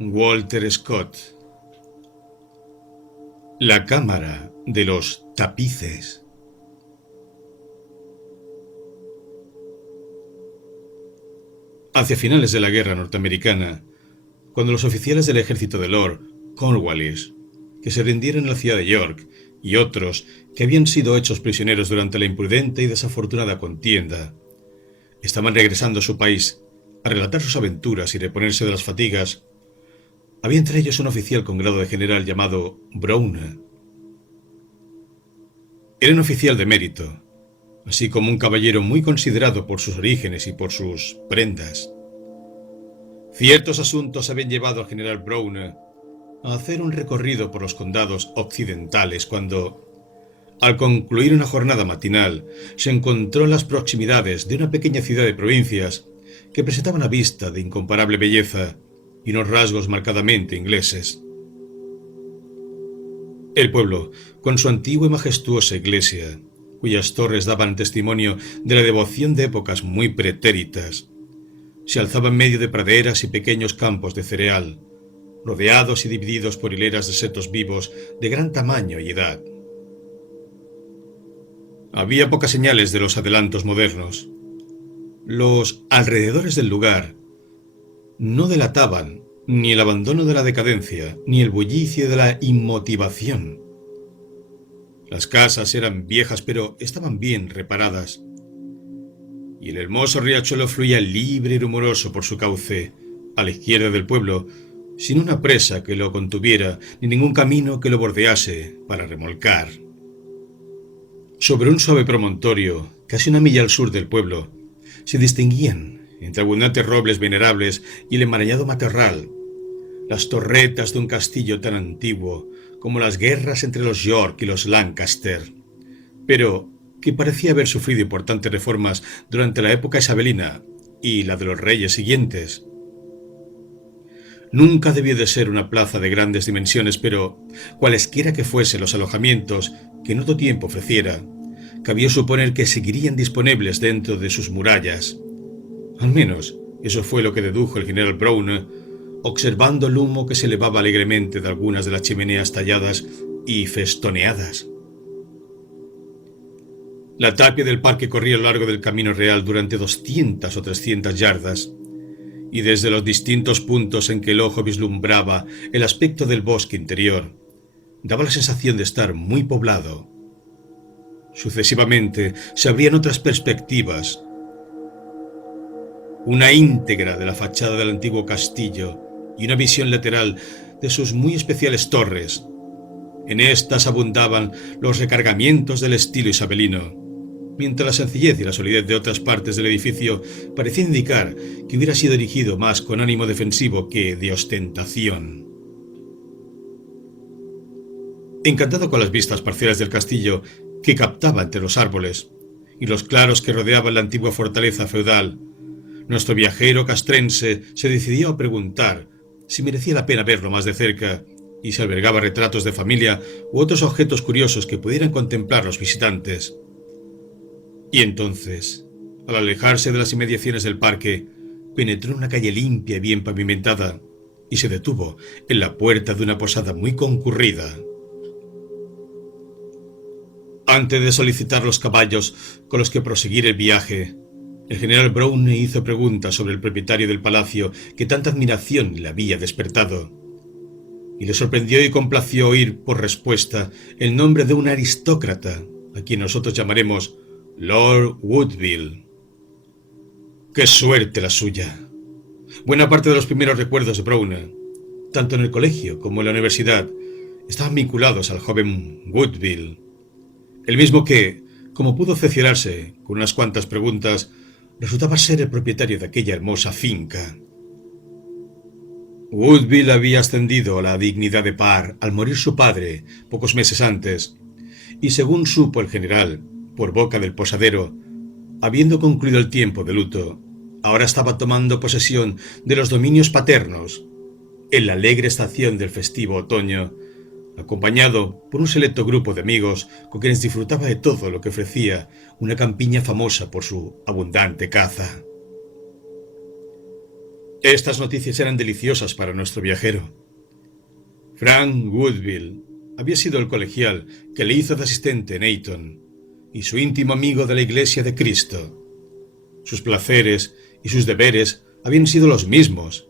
Walter Scott. La cámara de los tapices. Hacia finales de la guerra norteamericana, cuando los oficiales del ejército de Lord Cornwallis, que se rindieron en la ciudad de York, y otros que habían sido hechos prisioneros durante la imprudente y desafortunada contienda, estaban regresando a su país a relatar sus aventuras y reponerse de las fatigas, había entre ellos un oficial con grado de general llamado Browne. Era un oficial de mérito, así como un caballero muy considerado por sus orígenes y por sus prendas. Ciertos asuntos habían llevado al general Browne a hacer un recorrido por los condados occidentales cuando, al concluir una jornada matinal, se encontró en las proximidades de una pequeña ciudad de provincias que presentaba una vista de incomparable belleza y unos rasgos marcadamente ingleses. El pueblo, con su antigua y majestuosa iglesia, cuyas torres daban testimonio de la devoción de épocas muy pretéritas, se alzaba en medio de praderas y pequeños campos de cereal, rodeados y divididos por hileras de setos vivos de gran tamaño y edad. Había pocas señales de los adelantos modernos. Los alrededores del lugar no delataban ni el abandono de la decadencia, ni el bullicio de la inmotivación. Las casas eran viejas, pero estaban bien reparadas, y el hermoso riachuelo fluía libre y rumoroso por su cauce, a la izquierda del pueblo, sin una presa que lo contuviera, ni ningún camino que lo bordease para remolcar. Sobre un suave promontorio, casi una milla al sur del pueblo, se distinguían, entre abundantes robles venerables y el enmarañado matorral, las torretas de un castillo tan antiguo como las guerras entre los York y los Lancaster, pero que parecía haber sufrido importantes reformas durante la época isabelina y la de los reyes siguientes. Nunca debió de ser una plaza de grandes dimensiones, pero cualesquiera que fuesen los alojamientos que en otro tiempo ofreciera, cabía suponer que seguirían disponibles dentro de sus murallas. Al menos, eso fue lo que dedujo el general Browne, observando el humo que se elevaba alegremente de algunas de las chimeneas talladas y festoneadas. La tapia del parque corría a lo largo del camino real durante 200 o 300 yardas, y desde los distintos puntos en que el ojo vislumbraba el aspecto del bosque interior, daba la sensación de estar muy poblado. Sucesivamente se abrían otras perspectivas, una íntegra de la fachada del antiguo castillo y una visión lateral de sus muy especiales torres. En estas abundaban los recargamientos del estilo isabelino, mientras la sencillez y la solidez de otras partes del edificio parecían indicar que hubiera sido erigido más con ánimo defensivo que de ostentación. Encantado con las vistas parciales del castillo que captaba entre los árboles y los claros que rodeaban la antigua fortaleza feudal, nuestro viajero castrense se decidió a preguntar si merecía la pena verlo más de cerca y si albergaba retratos de familia u otros objetos curiosos que pudieran contemplar los visitantes. Y entonces, al alejarse de las inmediaciones del parque, penetró en una calle limpia y bien pavimentada y se detuvo en la puerta de una posada muy concurrida. Antes de solicitar los caballos con los que proseguir el viaje, el general Browne hizo preguntas sobre el propietario del palacio que tanta admiración le había despertado, y le sorprendió y complació oír por respuesta el nombre de un aristócrata, a quien nosotros llamaremos Lord Woodville. ¡Qué suerte la suya! Buena parte de los primeros recuerdos de Browne, tanto en el colegio como en la universidad, estaban vinculados al joven Woodville, el mismo que, como pudo cerciorarse con unas cuantas preguntas, resultaba ser el propietario de aquella hermosa finca. Woodville había ascendido a la dignidad de par al morir su padre pocos meses antes, y según supo el general, por boca del posadero, habiendo concluido el tiempo de luto, ahora estaba tomando posesión de los dominios paternos, en la alegre estación del festivo otoño, acompañado por un selecto grupo de amigos con quienes disfrutaba de todo lo que ofrecía una campiña famosa por su abundante caza. Estas noticias eran deliciosas para nuestro viajero. Frank Woodville había sido el colegial que le hizo de asistente en Eton y su íntimo amigo de la Iglesia de Cristo. Sus placeres y sus deberes habían sido los mismos,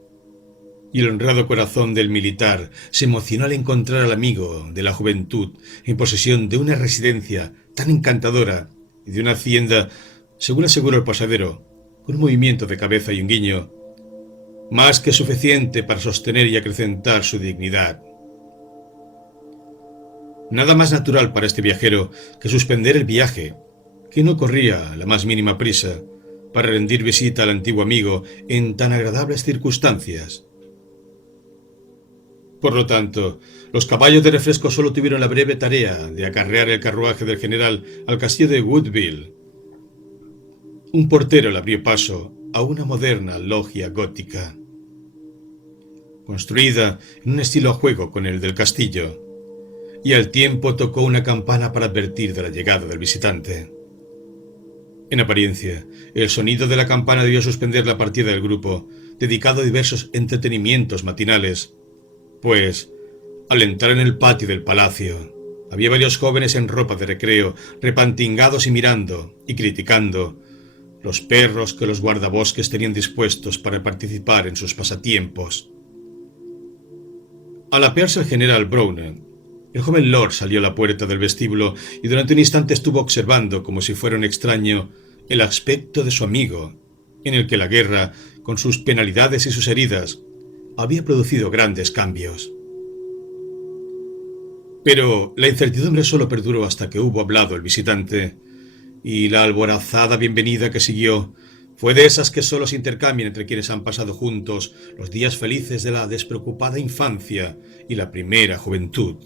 y el honrado corazón del militar se emocionó al encontrar al amigo de la juventud en posesión de una residencia tan encantadora y de una hacienda, según aseguró el posadero, con un movimiento de cabeza y un guiño, más que suficiente para sostener y acrecentar su dignidad. Nada más natural para este viajero que suspender el viaje, que no corría la más mínima prisa, para rendir visita al antiguo amigo en tan agradables circunstancias. Por lo tanto, los caballos de refresco solo tuvieron la breve tarea de acarrear el carruaje del general al castillo de Woodville. Un portero le abrió paso a una moderna logia gótica, construida en un estilo a juego con el del castillo, y al tiempo tocó una campana para advertir de la llegada del visitante. En apariencia, el sonido de la campana debió suspender la partida del grupo, dedicado a diversos entretenimientos matinales, pues, al entrar en el patio del palacio, había varios jóvenes en ropa de recreo, repantingados y mirando y criticando los perros que los guardabosques tenían dispuestos para participar en sus pasatiempos. Al apearse el general Browne, el joven lord salió a la puerta del vestíbulo y durante un instante estuvo observando, como si fuera un extraño, el aspecto de su amigo, en el que la guerra, con sus penalidades y sus heridas, había producido grandes cambios. Pero la incertidumbre solo perduró hasta que hubo hablado el visitante, y la alborazada bienvenida que siguió fue de esas que solo se intercambian entre quienes han pasado juntos los días felices de la despreocupada infancia y la primera juventud.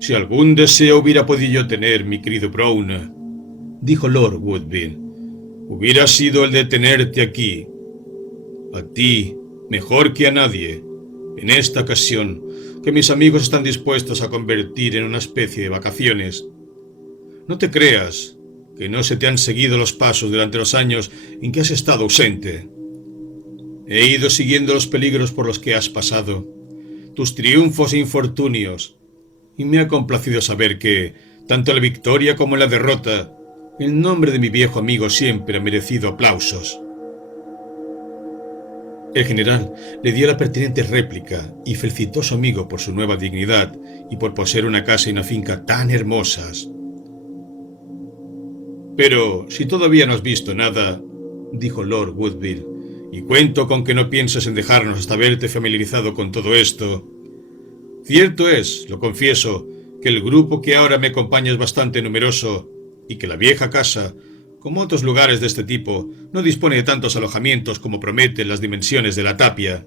«Si algún deseo hubiera podido tener, mi querido Brown», dijo Lord Woodville, «hubiera sido el de tenerte aquí. A ti, mejor que a nadie, en esta ocasión, que mis amigos están dispuestos a convertir en una especie de vacaciones. No te creas que no se te han seguido los pasos durante los años en que has estado ausente. He ido siguiendo los peligros por los que has pasado, tus triunfos e infortunios, y me ha complacido saber que, tanto en la victoria como en la derrota, el nombre de mi viejo amigo siempre ha merecido aplausos». El general le dio la pertinente réplica y felicitó a su amigo por su nueva dignidad y por poseer una casa y una finca tan hermosas. «Pero si todavía no has visto nada», dijo Lord Woodville, «y cuento con que no piensas en dejarnos hasta verte familiarizado con todo esto. Cierto es, lo confieso, que el grupo que ahora me acompaña es bastante numeroso y que la vieja casa, como otros lugares de este tipo, no dispone de tantos alojamientos como prometen las dimensiones de la tapia.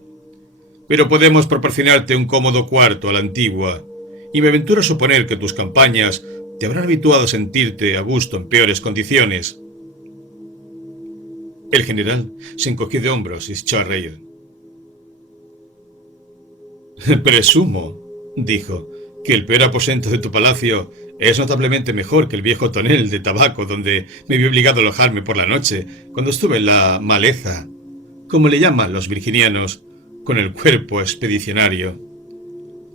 Pero podemos proporcionarte un cómodo cuarto a la antigua, y me aventuro a suponer que tus campañas te habrán habituado a sentirte a gusto en peores condiciones». El general se encogió de hombros y se echó a reír. «Presumo», dijo, «que el peor aposento de tu palacio es notablemente mejor que el viejo tonel de tabaco donde me vi obligado a alojarme por la noche cuando estuve en la maleza, como le llaman los virginianos, con el cuerpo expedicionario.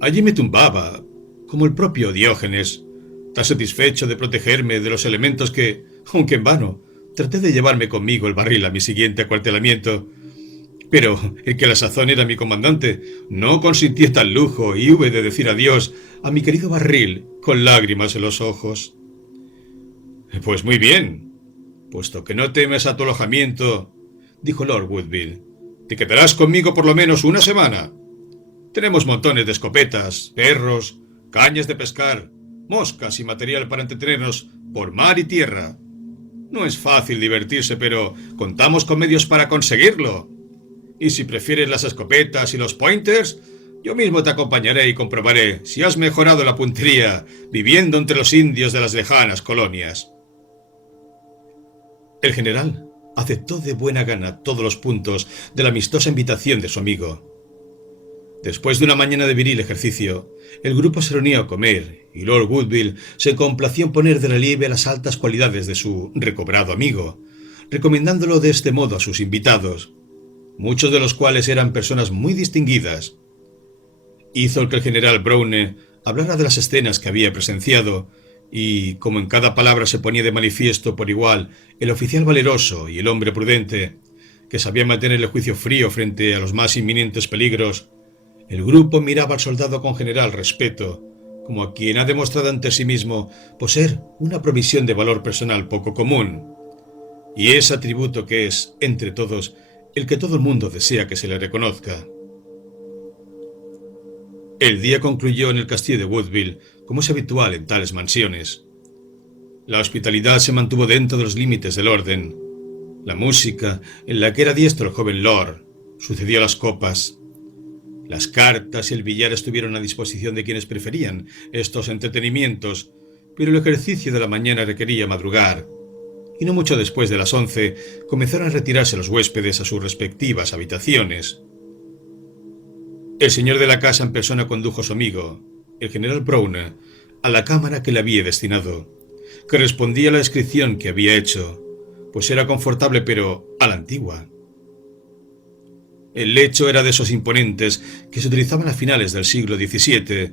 Allí me tumbaba, como el propio Diógenes, tan satisfecho de protegerme de los elementos que, aunque en vano, traté de llevarme conmigo el barril a mi siguiente acuartelamiento. Pero el que a la sazón era mi comandante no consentía tal lujo y hube de decir adiós a mi querido barril con lágrimas en los ojos». «Pues muy bien, puesto que no temes a tu alojamiento», dijo Lord Woodville, «te quedarás conmigo por lo menos una semana. Tenemos montones de escopetas, perros, cañas de pescar, moscas y material para entretenernos por mar y tierra. No es fácil divertirse, pero contamos con medios para conseguirlo. Y si prefieres las escopetas y los pointers, yo mismo te acompañaré y comprobaré si has mejorado la puntería viviendo entre los indios de las lejanas colonias». El general aceptó de buena gana todos los puntos de la amistosa invitación de su amigo. Después de una mañana de viril ejercicio, el grupo se reunió a comer y Lord Woodville se complació en poner de relieve las altas cualidades de su recobrado amigo, recomendándolo de este modo a sus invitados, muchos de los cuales eran personas muy distinguidas. Hizo que el general Browne hablara de las escenas que había presenciado, y, como en cada palabra se ponía de manifiesto por igual el oficial valeroso y el hombre prudente, que sabía mantener el juicio frío frente a los más inminentes peligros, el grupo miraba al soldado con general respeto, como a quien ha demostrado ante sí mismo poseer una provisión de valor personal poco común, y ese atributo que es, entre todos, el que todo el mundo desea que se le reconozca. El día concluyó en el castillo de Woodville, como es habitual en tales mansiones. La hospitalidad se mantuvo dentro de los límites del orden. La música, en la que era diestro el joven Lord, sucedió a las copas. Las cartas y el billar estuvieron a disposición de quienes preferían estos entretenimientos, pero el ejercicio de la mañana requería madrugar, y no mucho después de las 11 comenzaron a retirarse los huéspedes a sus respectivas habitaciones. El señor de la casa en persona condujo a su amigo, el general Browne, a la cámara que le había destinado, que respondía a la descripción que había hecho, pues era confortable pero a la antigua. El lecho era de esos imponentes que se utilizaban a finales del siglo XVII,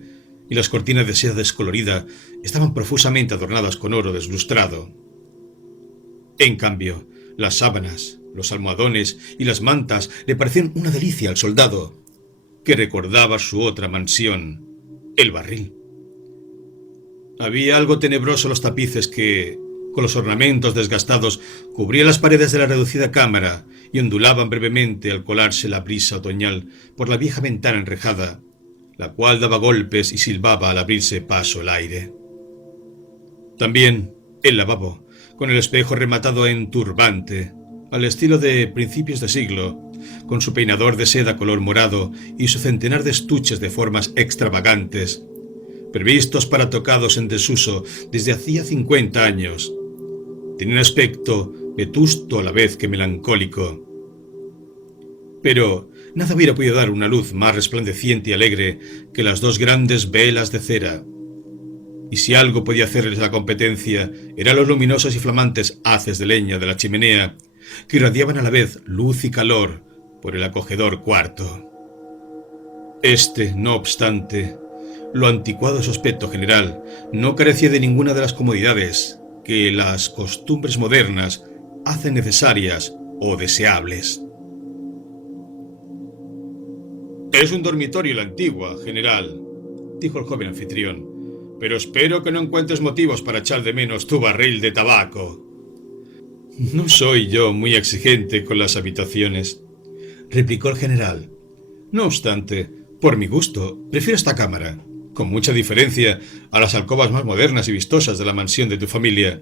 y las cortinas de seda descolorida estaban profusamente adornadas con oro deslustrado. En cambio, las sábanas, los almohadones y las mantas le parecían una delicia al soldado, que recordaba su otra mansión, el barril. Había algo tenebroso en los tapices que, con los ornamentos desgastados, cubrían las paredes de la reducida cámara y ondulaban brevemente al colarse la brisa otoñal por la vieja ventana enrejada, la cual daba golpes y silbaba al abrirse paso el aire. También el lavabo, con el espejo rematado en turbante, al estilo de principios de siglo, con su peinador de seda color morado y su centenar de estuches de formas extravagantes, previstos para tocados en desuso desde hacía 50 años. Tenía un aspecto vetusto a la vez que melancólico. Pero nada hubiera podido dar una luz más resplandeciente y alegre que las dos grandes velas de cera. Y si algo podía hacerles la competencia, eran los luminosos y flamantes haces de leña de la chimenea, que irradiaban a la vez luz y calor por el acogedor cuarto. Este, no obstante, lo anticuado de su aspecto general, no carecía de ninguna de las comodidades que las costumbres modernas hacen necesarias o deseables. «Es un dormitorio la antigua, general», dijo el joven anfitrión, «pero espero que no encuentres motivos para echar de menos tu barril de tabaco». «No soy yo muy exigente con las habitaciones», replicó el general. «No obstante, por mi gusto, prefiero esta cámara, con mucha diferencia a las alcobas más modernas y vistosas de la mansión de tu familia.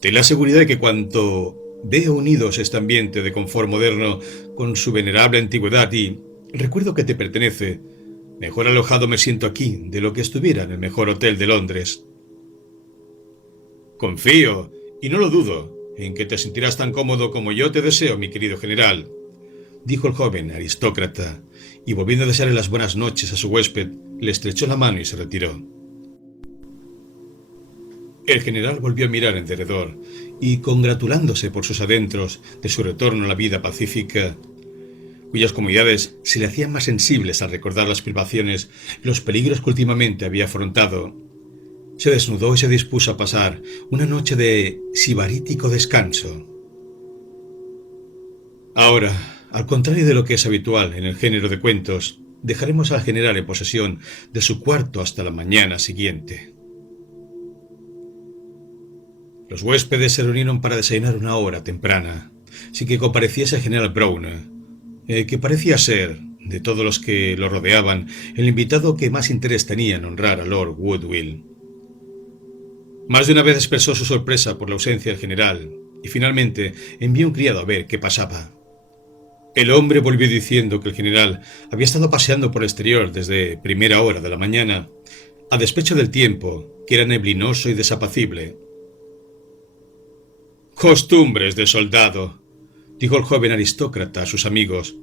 Ten la seguridad de que cuanto veo unidos este ambiente de confort moderno con su venerable antigüedad y el recuerdo que te pertenece, mejor alojado me siento aquí de lo que estuviera en el mejor hotel de Londres». «Confío, y no lo dudo, en que te sentirás tan cómodo como yo te deseo, mi querido general», dijo el joven aristócrata, y volviendo a desearle las buenas noches a su huésped, le estrechó la mano y se retiró. El general volvió a mirar en derredor, y congratulándose por sus adentros de su retorno a la vida pacífica, cuyas comodidades se le hacían más sensibles al recordar las privaciones y los peligros que últimamente había afrontado, se desnudó y se dispuso a pasar una noche de sibarítico descanso. Ahora, al contrario de lo que es habitual en el género de cuentos, dejaremos al general en posesión de su cuarto hasta la mañana siguiente. Los huéspedes se reunieron para desayunar una hora temprana, sin que compareciese el general Browne, que parecía ser, de todos los que lo rodeaban, el invitado que más interés tenía en honrar a Lord Woodville. Más de una vez expresó su sorpresa por la ausencia del general, y finalmente envió un criado a ver qué pasaba. El hombre volvió diciendo que el general había estado paseando por el exterior desde primera hora de la mañana, a despecho del tiempo, que era neblinoso y desapacible. «Costumbres de soldado», dijo el joven aristócrata a sus amigos.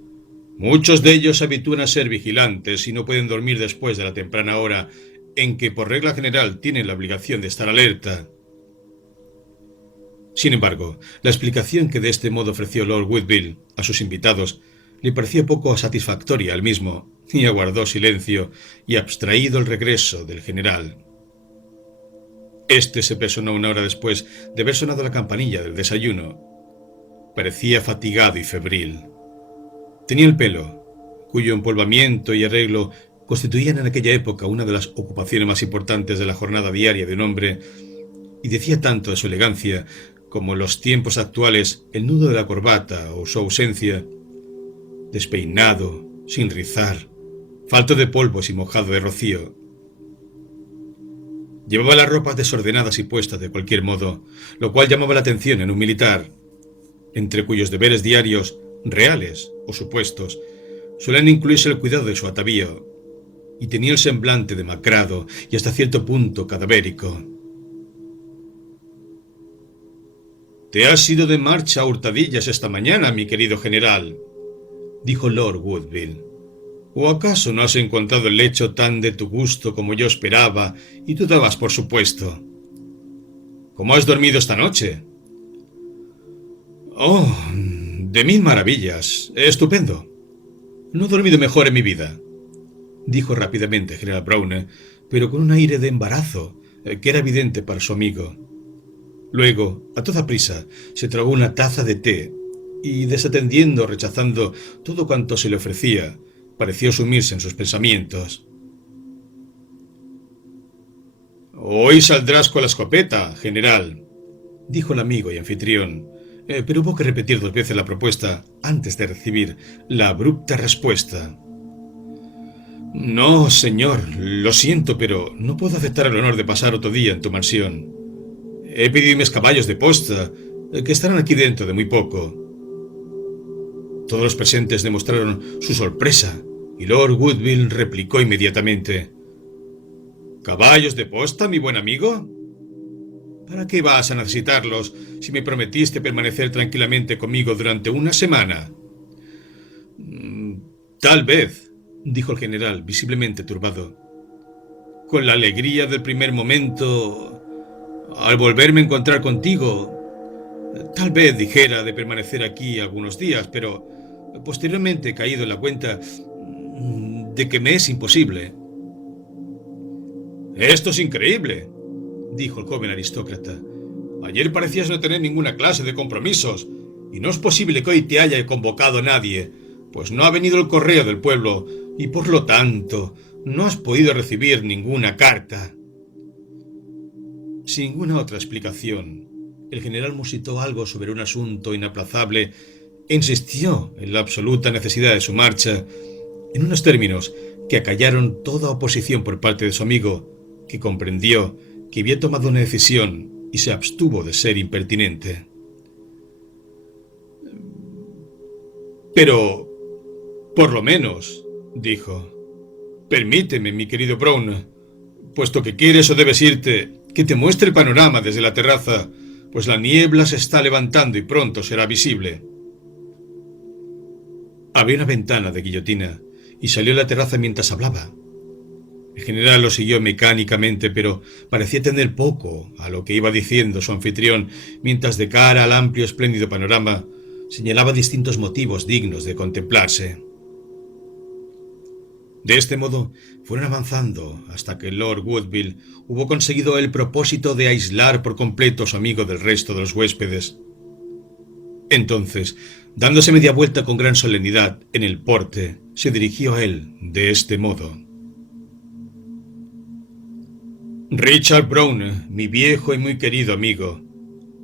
«Muchos de ellos se habitúan a ser vigilantes y no pueden dormir después de la temprana hora en que por regla general tienen la obligación de estar alerta». Sin embargo, la explicación que de este modo ofreció Lord Woodville a sus invitados le pareció poco satisfactoria al mismo, y aguardó silencio y abstraído el regreso del general. Este se personó una hora después de haber sonado la campanilla del desayuno. Parecía fatigado y febril. Tenía el pelo, cuyo empolvamiento y arreglo constituían en aquella época una de las ocupaciones más importantes de la jornada diaria de un hombre, y decía tanto de su elegancia como en los tiempos actuales el nudo de la corbata o su ausencia, despeinado, sin rizar, falto de polvos y mojado de rocío. Llevaba las ropas desordenadas y puestas de cualquier modo, lo cual llamaba la atención en un militar, entre cuyos deberes diarios, reales o supuestos, suelen incluirse el cuidado de su atavío, y tenía el semblante demacrado y hasta cierto punto cadavérico. «¿Te has ido de marcha a hurtadillas esta mañana, mi querido general?», dijo Lord Woodville. «¿O acaso no has encontrado el lecho tan de tu gusto como yo esperaba y tú dabas por supuesto? ¿Cómo has dormido esta noche?». «Oh, de mil maravillas. Estupendo. No he dormido mejor en mi vida», dijo rápidamente General Brown, pero con un aire de embarazo que era evidente para su amigo. Luego, a toda prisa, se tragó una taza de té y, desatendiendo o rechazando todo cuanto se le ofrecía, pareció sumirse en sus pensamientos. «Hoy saldrás con la escopeta, general», dijo el amigo y anfitrión, pero hubo que repetir 2 veces la propuesta antes de recibir la abrupta respuesta. «No, señor, lo siento, pero no puedo aceptar el honor de pasar otro día en tu mansión. He pedido mis caballos de posta, que estarán aquí dentro de muy poco». Todos los presentes demostraron su sorpresa, y Lord Woodville replicó inmediatamente. «¿Caballos de posta, mi buen amigo? ¿Para qué vas a necesitarlos si me prometiste permanecer tranquilamente conmigo durante una semana?» «Tal vez», dijo el general, visiblemente turbado. «Con la alegría del primer momento, al volverme a encontrar contigo, tal vez dijera de permanecer aquí algunos días, pero posteriormente he caído en la cuenta de que me es imposible». «Esto es increíble», dijo el joven aristócrata. «Ayer parecías no tener ninguna clase de compromisos, y no es posible que hoy te haya convocado nadie, pues no ha venido el correo del pueblo, y por lo tanto no has podido recibir ninguna carta». Sin ninguna otra explicación, el general musitó algo sobre un asunto inaplazable e insistió en la absoluta necesidad de su marcha, en unos términos que acallaron toda oposición por parte de su amigo, que comprendió que había tomado una decisión y se abstuvo de ser impertinente. «Pero, por lo menos», dijo, «permíteme, mi querido Brown, puesto que quieres o debes irte, que te muestre el panorama desde la terraza, pues la niebla se está levantando y pronto será visible». Había una ventana de guillotina y salió a la terraza mientras hablaba. El general lo siguió mecánicamente, pero parecía atender poco a lo que iba diciendo su anfitrión, mientras de cara al amplio espléndido panorama señalaba distintos motivos dignos de contemplarse. De este modo fueron avanzando hasta que Lord Woodville hubo conseguido el propósito de aislar por completo a su amigo del resto de los huéspedes. Entonces, dándose media vuelta con gran solemnidad en el porte, se dirigió a él de este modo. «Richard Brown, mi viejo y muy querido amigo,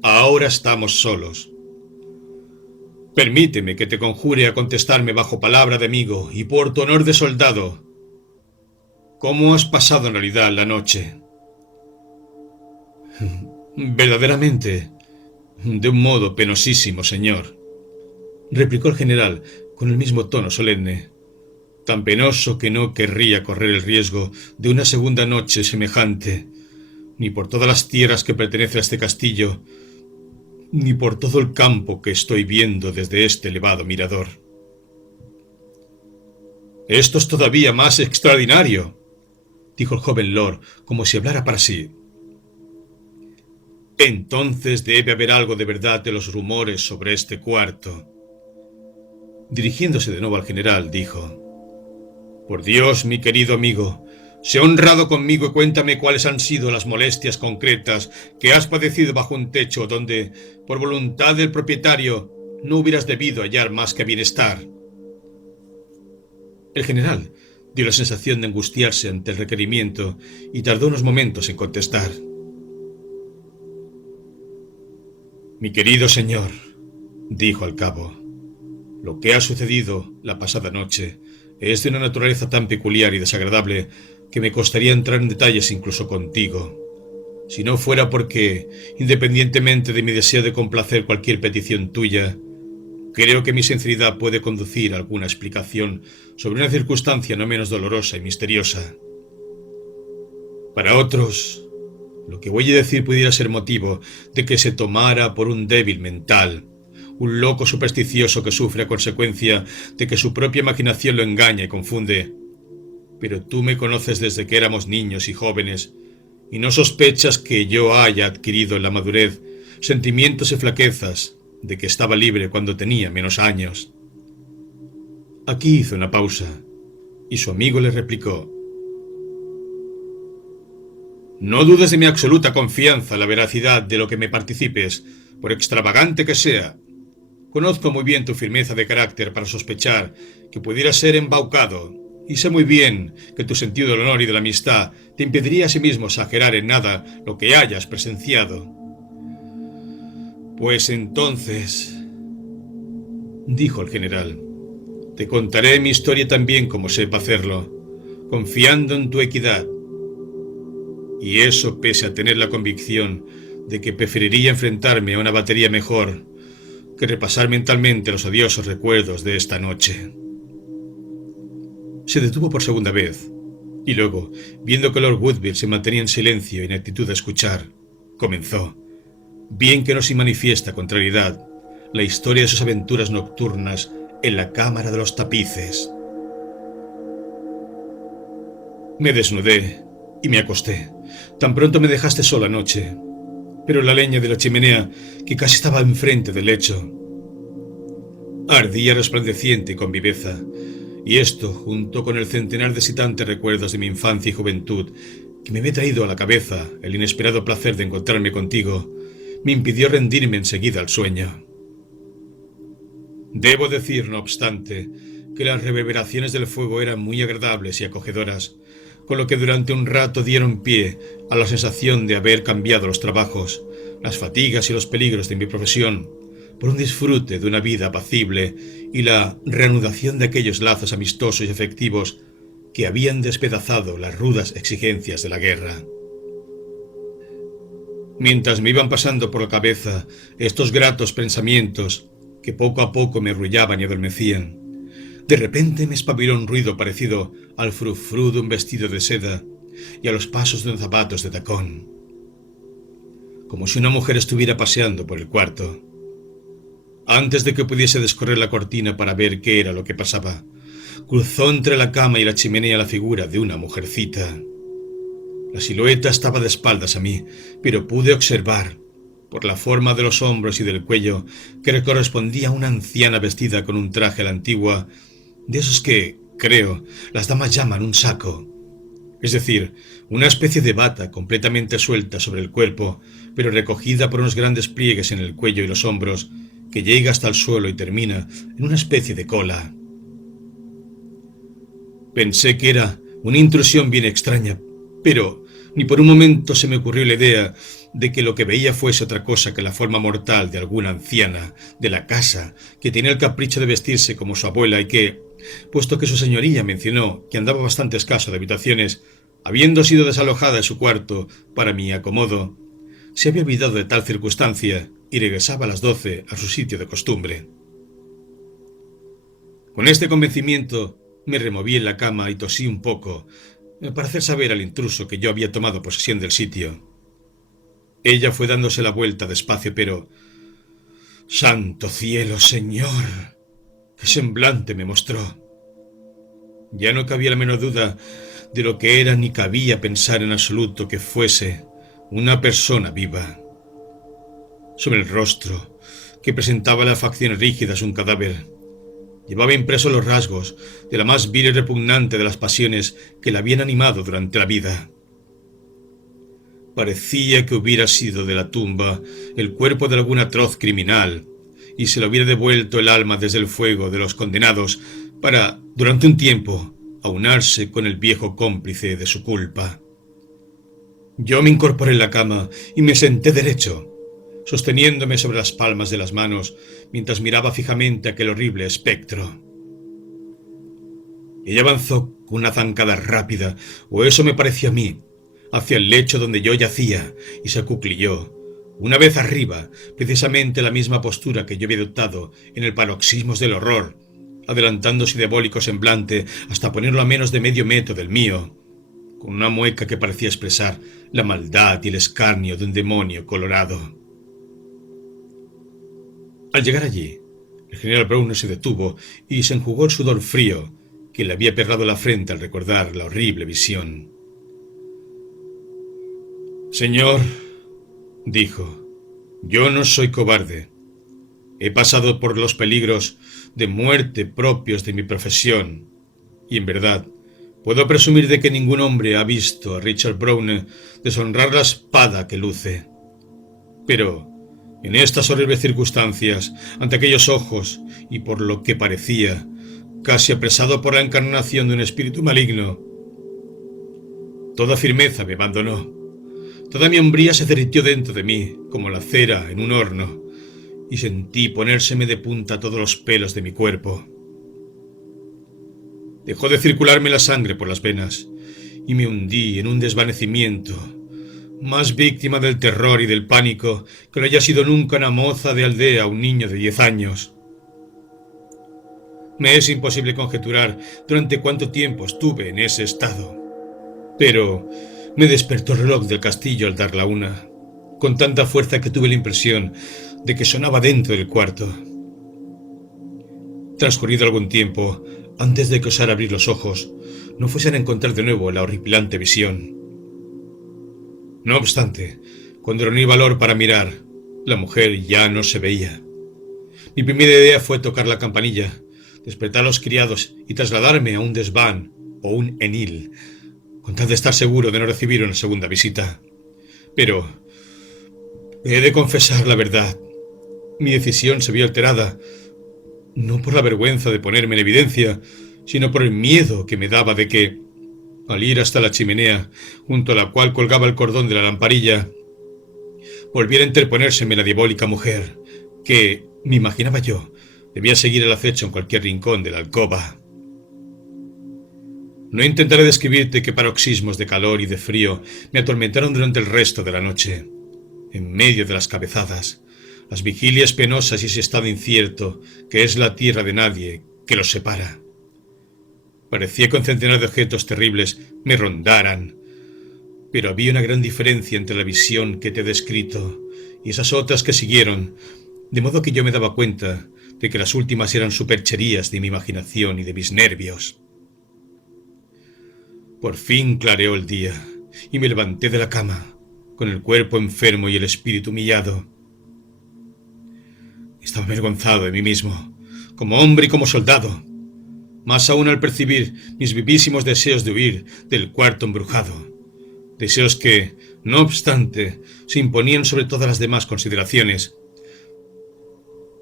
ahora estamos solos. Permíteme que te conjure a contestarme bajo palabra de amigo y por tu honor de soldado. ¿Cómo has pasado en realidad la noche?» «Verdaderamente, de un modo penosísimo, señor», replicó el general con el mismo tono solemne. «Tan penoso que no querría correr el riesgo de una segunda noche semejante, ni por todas las tierras que pertenecen a este castillo, ni por todo el campo que estoy viendo desde este elevado mirador». «Esto es todavía más extraordinario», dijo el joven lord, como si hablara para sí. Entonces debe haber algo de verdad de los rumores sobre este cuarto. Dirigiéndose de nuevo al general, dijo: Por Dios, mi querido amigo, sé honrado conmigo y cuéntame cuáles han sido las molestias concretas que has padecido bajo un techo donde, por voluntad del propietario, no hubieras debido hallar más que bienestar. El general dio la sensación de angustiarse ante el requerimiento y tardó unos momentos en contestar. Mi querido señor, dijo al cabo, lo que ha sucedido la pasada noche es de una naturaleza tan peculiar y desagradable que me costaría entrar en detalles incluso contigo, si no fuera porque, independientemente de mi deseo de complacer cualquier petición tuya, creo que mi sinceridad puede conducir a alguna explicación sobre una circunstancia no menos dolorosa y misteriosa. Para otros, lo que voy a decir pudiera ser motivo de que se tomara por un débil mental, un loco supersticioso que sufre a consecuencia de que su propia imaginación lo engaña y confunde. Pero tú me conoces desde que éramos niños y jóvenes, y no sospechas que yo haya adquirido en la madurez sentimientos y flaquezas de que estaba libre cuando tenía menos años. Aquí hizo una pausa, y su amigo le replicó: No dudes de mi absoluta confianza en la veracidad de lo que me participes, por extravagante que sea. Conozco muy bien tu firmeza de carácter para sospechar que pudiera ser embaucado, y sé muy bien que tu sentido del honor y de la amistad te impediría asimismo exagerar en nada lo que hayas presenciado. Pues entonces, dijo el general, te contaré mi historia tan bien como sepa hacerlo, confiando en tu equidad. Y eso pese a tener la convicción de que preferiría enfrentarme a una batería mejor que repasar mentalmente los odiosos recuerdos de esta noche. Se detuvo por segunda vez, y luego, viendo que Lord Woodville se mantenía en silencio y en actitud de escuchar, comenzó, bien que no sin manifiesta contrariedad, la historia de sus aventuras nocturnas en la cámara de los tapices. Me desnudé y me acosté. Tan pronto me dejaste sola anoche, pero la leña de la chimenea, que casi estaba enfrente del lecho, ardía resplandeciente y con viveza, y esto, junto con el centenar de excitantes recuerdos de mi infancia y juventud, que me había traído a la cabeza el inesperado placer de encontrarme contigo, me impidió rendirme enseguida al sueño. Debo decir, no obstante, que las reverberaciones del fuego eran muy agradables y acogedoras, con lo que durante un rato dieron pie a la sensación de haber cambiado los trabajos, las fatigas y los peligros de mi profesión, por un disfrute de una vida apacible y la reanudación de aquellos lazos amistosos y afectivos que habían despedazado las rudas exigencias de la guerra. Mientras me iban pasando por la cabeza estos gratos pensamientos que poco a poco me arrullaban y adormecían, de repente me espabiló un ruido parecido al frufrú de un vestido de seda y a los pasos de unos zapatos de tacón, como si una mujer estuviera paseando por el cuarto. Antes de que pudiese descorrer la cortina para ver qué era lo que pasaba, cruzó entre la cama y la chimenea la figura de una mujercita. La silueta estaba de espaldas a mí, pero pude observar, por la forma de los hombros y del cuello, que correspondía a una anciana vestida con un traje a la antigua, de esos que, creo, las damas llaman un saco. Es decir, una especie de bata completamente suelta sobre el cuerpo, pero recogida por unos grandes pliegues en el cuello y los hombros, que llega hasta el suelo y termina en una especie de cola. Pensé que era una intrusión bien extraña, pero ni por un momento se me ocurrió la idea de que lo que veía fuese otra cosa que la forma mortal de alguna anciana de la casa que tenía el capricho de vestirse como su abuela y que, puesto que su señoría mencionó que andaba bastante escaso de habitaciones, habiendo sido desalojada de su cuarto para mi acomodo, se había olvidado de tal circunstancia y regresaba a las 12 a su sitio de costumbre. Con este convencimiento me removí en la cama y tosí un poco, para hacer saber al intruso que yo había tomado posesión del sitio. Ella fue dándose la vuelta despacio, pero... ¡Santo cielo, señor! ¡Qué semblante me mostró! Ya no cabía la menor duda de lo que era ni cabía pensar en absoluto que fuese una persona viva. sobre el rostro, que presentaba las facciones rígidas de un cadáver. Llevaba impresos los rasgos de la más vil y repugnante de las pasiones que la habían animado durante la vida. Parecía que hubiera sido de la tumba el cuerpo de algún atroz criminal y se le hubiera devuelto el alma desde el fuego de los condenados para, durante un tiempo, aunarse con el viejo cómplice de su culpa. Yo me incorporé en la cama y me senté derecho, sosteniéndome sobre las palmas de las manos mientras miraba fijamente aquel horrible espectro. Ella avanzó con una zancada rápida, o eso me pareció a mí, hacia el lecho donde yo yacía, y se acuclilló, una vez arriba, precisamente la misma postura que yo había adoptado en el paroxismo del horror, adelantando su diabólico semblante hasta ponerlo a menos de medio metro del mío, con una mueca que parecía expresar la maldad y el escarnio de un demonio colorado. Al llegar allí, el general Browner se detuvo y se enjugó el sudor frío que le había pegado la frente al recordar la horrible visión. «Señor», dijo, «yo no soy cobarde. He pasado por los peligros de muerte propios de mi profesión, y en verdad puedo presumir de que ningún hombre ha visto a Richard Browner deshonrar la espada que luce. Pero en estas horribles circunstancias, ante aquellos ojos, y por lo que parecía, casi apresado por la encarnación de un espíritu maligno, toda firmeza me abandonó. Toda mi hombría se derritió dentro de mí, como la cera en un horno, y sentí ponérseme de punta todos los pelos de mi cuerpo. Dejó de circularme la sangre por las venas, y me hundí en un desvanecimiento, más víctima del terror y del pánico que no haya sido nunca una moza de aldea o un niño de 10 años. Me es imposible conjeturar durante cuánto tiempo estuve en ese estado, pero me despertó el reloj del castillo al dar la 1, con tanta fuerza que tuve la impresión de que sonaba dentro del cuarto. Transcurrido algún tiempo, antes de que osara abrir los ojos, no fuesen a encontrar de nuevo la horripilante visión. No obstante, cuando reuní valor para mirar, la mujer ya no se veía. Mi primera idea fue tocar la campanilla, despertar a los criados y trasladarme a un desván o un enil, con tal de estar seguro de no recibir una segunda visita. Pero he de confesar la verdad. Mi decisión se vio alterada, no por la vergüenza de ponerme en evidencia, sino por el miedo que me daba de que, al ir hasta la chimenea, junto a la cual colgaba el cordón de la lamparilla, volviera a interponérseme la diabólica mujer, que, me imaginaba yo, debía seguir el acecho en cualquier rincón de la alcoba. No intentaré describirte qué paroxismos de calor y de frío me atormentaron durante el resto de la noche, en medio de las cabezadas, las vigilias penosas y ese estado incierto que es la tierra de nadie que los separa. Parecía que un centenar de objetos terribles me rondaran, pero había una gran diferencia entre la visión que te he descrito y esas otras que siguieron, de modo que yo me daba cuenta de que las últimas eran supercherías de mi imaginación y de mis nervios. Por fin clareó el día y me levanté de la cama, con el cuerpo enfermo y el espíritu humillado. Estaba avergonzado de mí mismo, como hombre y como soldado, más aún al percibir mis vivísimos deseos de huir del cuarto embrujado, deseos que, no obstante, se imponían sobre todas las demás consideraciones,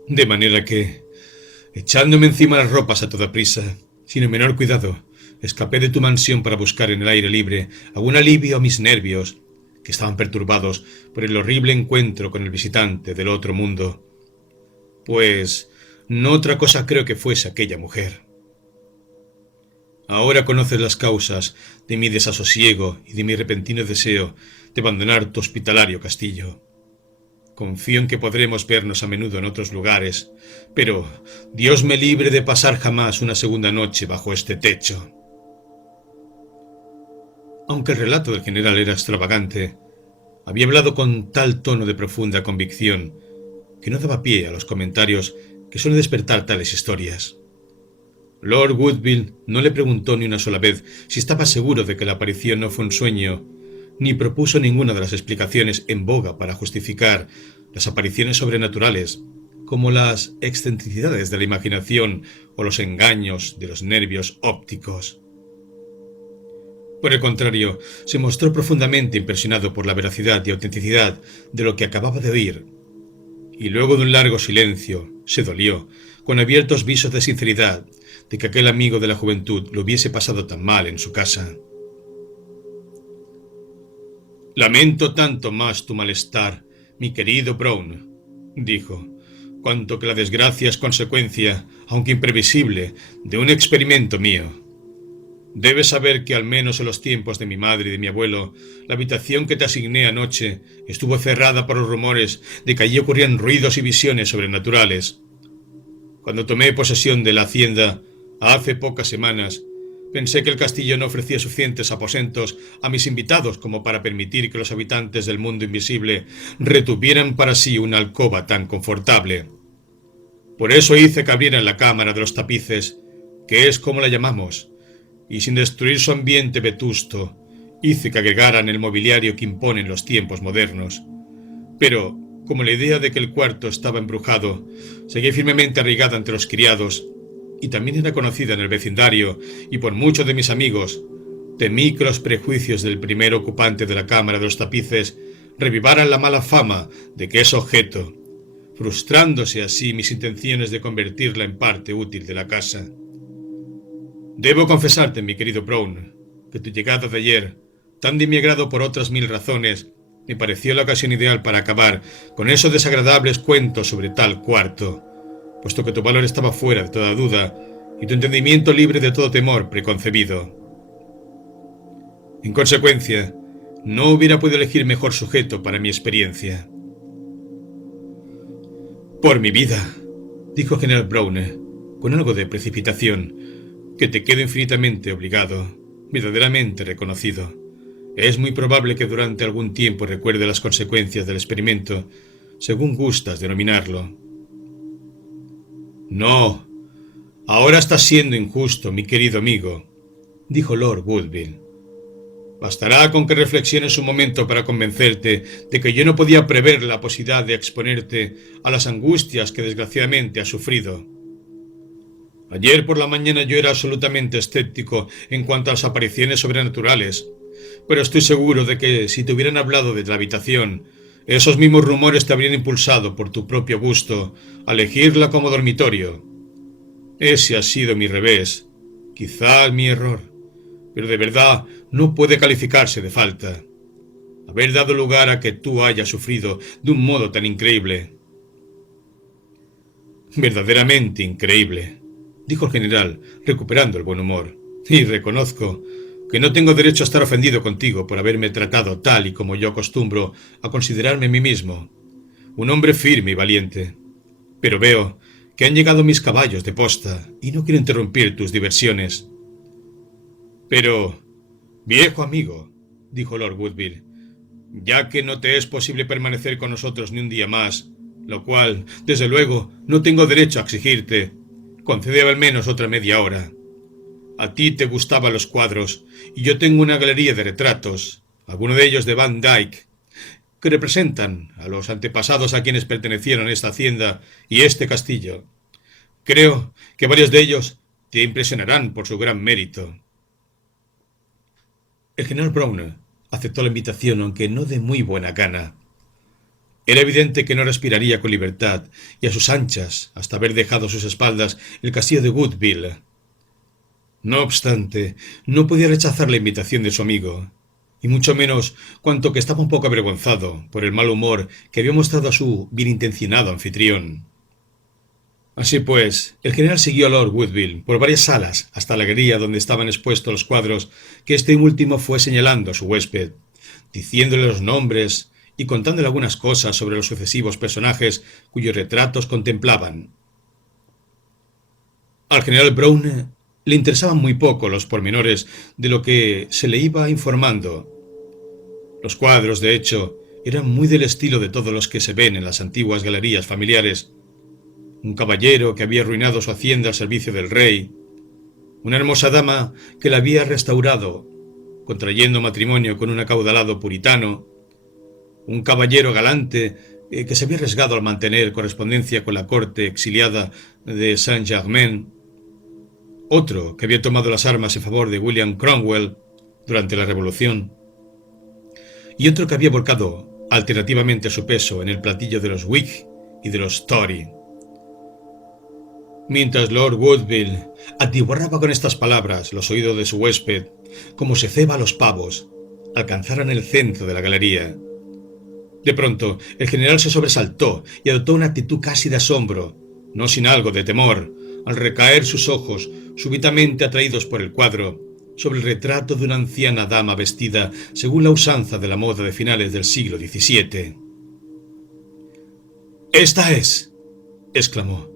de manera que, echándome encima las ropas a toda prisa, sin el menor cuidado, escapé de tu mansión para buscar en el aire libre algún alivio a mis nervios, que estaban perturbados por el horrible encuentro con el visitante del otro mundo, pues no otra cosa creo que fuese aquella mujer. Ahora conoces las causas de mi desasosiego y de mi repentino deseo de abandonar tu hospitalario castillo. Confío en que podremos vernos a menudo en otros lugares, pero Dios me libre de pasar jamás una segunda noche bajo este techo. Aunque el relato del general era extravagante, había hablado con tal tono de profunda convicción que no daba pie a los comentarios que suelen despertar tales historias. Lord Woodville no le preguntó ni una sola vez si estaba seguro de que la aparición no fue un sueño, ni propuso ninguna de las explicaciones en boga para justificar las apariciones sobrenaturales, como las excentricidades de la imaginación o los engaños de los nervios ópticos. Por el contrario, se mostró profundamente impresionado por la veracidad y autenticidad de lo que acababa de oír, y luego de un largo silencio se dolió, con abiertos visos de sinceridad, de que aquel amigo de la juventud lo hubiese pasado tan mal en su casa. «Lamento tanto más tu malestar, mi querido Brown», dijo, «cuanto que la desgracia es consecuencia, aunque imprevisible, de un experimento mío. Debes saber que al menos en los tiempos de mi madre y de mi abuelo, la habitación que te asigné anoche estuvo cerrada por los rumores de que allí ocurrían ruidos y visiones sobrenaturales. Cuando tomé posesión de la hacienda, hace pocas semanas, pensé que el castillo no ofrecía suficientes aposentos a mis invitados como para permitir que los habitantes del mundo invisible retuvieran para sí una alcoba tan confortable. Por eso hice que abrieran la cámara de los tapices, que es como la llamamos, y sin destruir su ambiente vetusto, hice que agregaran el mobiliario que imponen los tiempos modernos. Pero, como la idea de que el cuarto estaba embrujado seguía firmemente arraigada entre los criados, y también era conocida en el vecindario y por muchos de mis amigos, temí que los prejuicios del primer ocupante de la cámara de los tapices revivaran la mala fama de que es objeto, frustrándose así mis intenciones de convertirla en parte útil de la casa. Debo confesarte, mi querido Brown, que tu llegada de ayer, tan de mi agrado por otras 1000 razones, me pareció la ocasión ideal para acabar con esos desagradables cuentos sobre tal cuarto, puesto que tu valor estaba fuera de toda duda y tu entendimiento libre de todo temor preconcebido. En consecuencia, no hubiera podido elegir mejor sujeto para mi experiencia. Por mi vida, dijo el general Brown, con algo de precipitación, que te quedo infinitamente obligado, verdaderamente reconocido. Es muy probable que durante algún tiempo recuerde las consecuencias del experimento, según gustas denominarlo. No, ahora estás siendo injusto, mi querido amigo, dijo Lord Woodville. Bastará con que reflexiones un momento para convencerte de que yo no podía prever la posibilidad de exponerte a las angustias que desgraciadamente has sufrido. Ayer por la mañana yo era absolutamente escéptico en cuanto a las apariciones sobrenaturales, pero estoy seguro de que si te hubieran hablado de la habitación, esos mismos rumores te habrían impulsado por tu propio gusto a elegirla como dormitorio. Ese ha sido mi revés, quizá mi error, pero de verdad no puede calificarse de falta. Haber dado lugar a que tú hayas sufrido de un modo tan increíble. Verdaderamente increíble, dijo el general, recuperando el buen humor, y reconozco que no tengo derecho a estar ofendido contigo por haberme tratado tal y como yo acostumbro a considerarme a mí mismo, un hombre firme y valiente. Pero veo que han llegado mis caballos de posta y no quiero interrumpir tus diversiones. Pero, viejo amigo, dijo Lord Woodville, ya que no te es posible permanecer con nosotros ni un día más, lo cual, desde luego, no tengo derecho a exigirte, concédeme al menos otra media hora. A ti te gustaban los cuadros, y yo tengo una galería de retratos, algunos de ellos de Van Dyck, que representan a los antepasados a quienes pertenecieron esta hacienda y este castillo. Creo que varios de ellos te impresionarán por su gran mérito. El general Brown aceptó la invitación, aunque no de muy buena gana. Era evidente que no respiraría con libertad y a sus anchas hasta haber dejado a sus espaldas el castillo de Woodville. No obstante, no podía rechazar la invitación de su amigo, y mucho menos cuanto que estaba un poco avergonzado por el mal humor que había mostrado a su bienintencionado anfitrión. Así pues, el general siguió a Lord Woodville por varias salas hasta la galería donde estaban expuestos los cuadros que este último fue señalando a su huésped, diciéndole los nombres y contándole algunas cosas sobre los sucesivos personajes cuyos retratos contemplaban. Al general Brown le interesaban muy poco los pormenores de lo que se le iba informando. Los cuadros, de hecho, eran muy del estilo de todos los que se ven en las antiguas galerías familiares. Un caballero que había arruinado su hacienda al servicio del rey, una hermosa dama que la había restaurado, contrayendo matrimonio con un acaudalado puritano, un caballero galante que se había arriesgado al mantener correspondencia con la corte exiliada de Saint-Germain, otro que había tomado las armas en favor de William Cromwell durante la Revolución, y otro que había volcado alternativamente su peso en el platillo de los Whig y de los Tory. Mientras Lord Woodville atiborraba con estas palabras los oídos de su huésped, como se ceba a los pavos, alcanzaron el centro de la galería. De pronto, el general se sobresaltó y adoptó una actitud casi de asombro, no sin algo de temor, al recaer sus ojos, súbitamente atraídos por el cuadro, sobre el retrato de una anciana dama vestida según la usanza de la moda de finales del siglo XVII. «¡Esta es!», exclamó.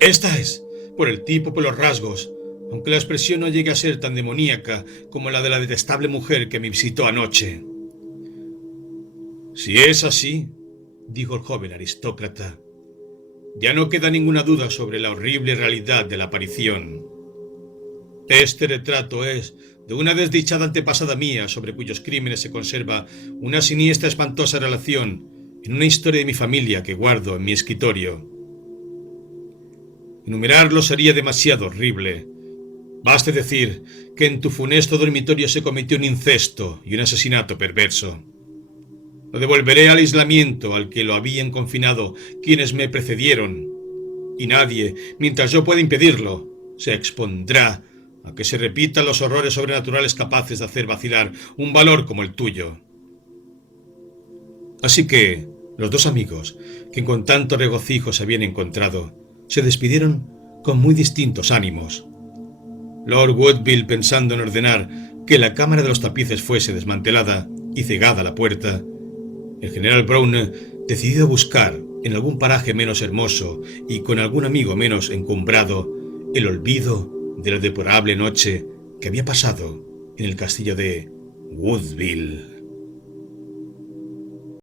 «¡Esta es!, por el tipo, por los rasgos, aunque la expresión no llegue a ser tan demoníaca como la de la detestable mujer que me visitó anoche». «Si es así», dijo el joven aristócrata, «ya no queda ninguna duda sobre la horrible realidad de la aparición. Este retrato es de una desdichada antepasada mía sobre cuyos crímenes se conserva una siniestra, espantosa relación en una historia de mi familia que guardo en mi escritorio. Enumerarlo sería demasiado horrible. Baste decir que en tu funesto dormitorio se cometió un incesto y un asesinato perverso. Lo devolveré al aislamiento al que lo habían confinado quienes me precedieron, y nadie, mientras yo pueda impedirlo, se expondrá a que se repitan los horrores sobrenaturales capaces de hacer vacilar un valor como el tuyo». Así que los dos amigos, que con tanto regocijo se habían encontrado, se despidieron con muy distintos ánimos. Lord Woodville, pensando en ordenar que la cámara de los tapices fuese desmantelada y cegada la puerta, el general Brown decidió buscar en algún paraje menos hermoso y con algún amigo menos encumbrado el olvido de la deplorable noche que había pasado en el castillo de Woodville.